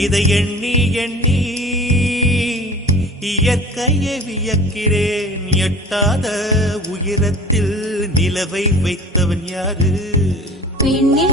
இதை எண்ணி எண்ணி இயற்கையை வியக்கிறேன். எட்டாத உயரத்தில் நிலவை வைத்தவன் யாரு? பெண்ணே